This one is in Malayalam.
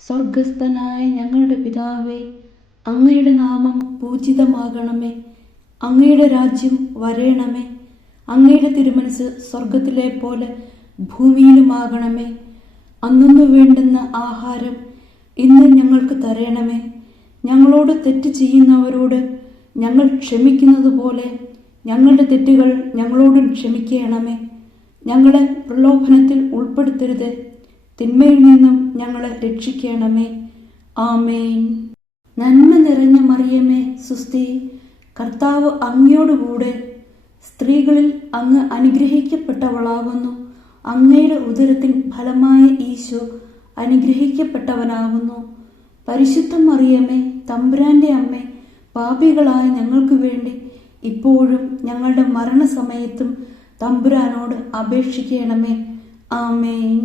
സ്വർഗസ്ഥനായ ഞങ്ങളുടെ പിതാവേ, അങ്ങയുടെ നാമം പൂജിതമാകണമേ. അങ്ങയുടെ രാജ്യം വരേണമേ. അങ്ങയുടെ തിരുമനസ് സ്വർഗത്തിലെ പോലെ ഭൂമിയിലുമാകണമേ. അന്നു വേണ്ടുന്ന ആഹാരം ഇന്ന് ഞങ്ങൾക്ക് തരണമേ. ഞങ്ങളോട് തെറ്റ് ചെയ്യുന്നവരോട് ഞങ്ങൾ ക്ഷമിക്കുന്നത് പോലെ ഞങ്ങളുടെ തെറ്റുകൾ ഞങ്ങളോടും ക്ഷമിക്കണമേ. ഞങ്ങളെ പ്രലോഭനത്തിൽ ഉൾപ്പെടുത്തരുത്, തിന്മയിൽ നിന്നും ഞങ്ങളെ രക്ഷിക്കണമേ. ആമേൻ. നന്മ നിറഞ്ഞ മറിയമേ, സുസ്തി, കർത്താവ് അങ്ങയോടുകൂടെ സ്ത്രീകളിൽ അങ്ങ് അനുഗ്രഹിക്കപ്പെട്ടവളാകുന്നു. അങ്ങയുടെ ഉദരത്തിൻ ഫലമായ ഈശോ അനുഗ്രഹിക്കപ്പെട്ടവനാകുന്നു. പരിശുദ്ധ മറിയമേ, തമ്പുരാന്റെ അമ്മേ, പാപികളായ ഞങ്ങൾക്ക് വേണ്ടി ഇപ്പോഴും ഞങ്ങളുടെ മരണസമയത്തും തമ്പുരാനോട് അപേക്ഷിക്കണമേ. ആമേൻ.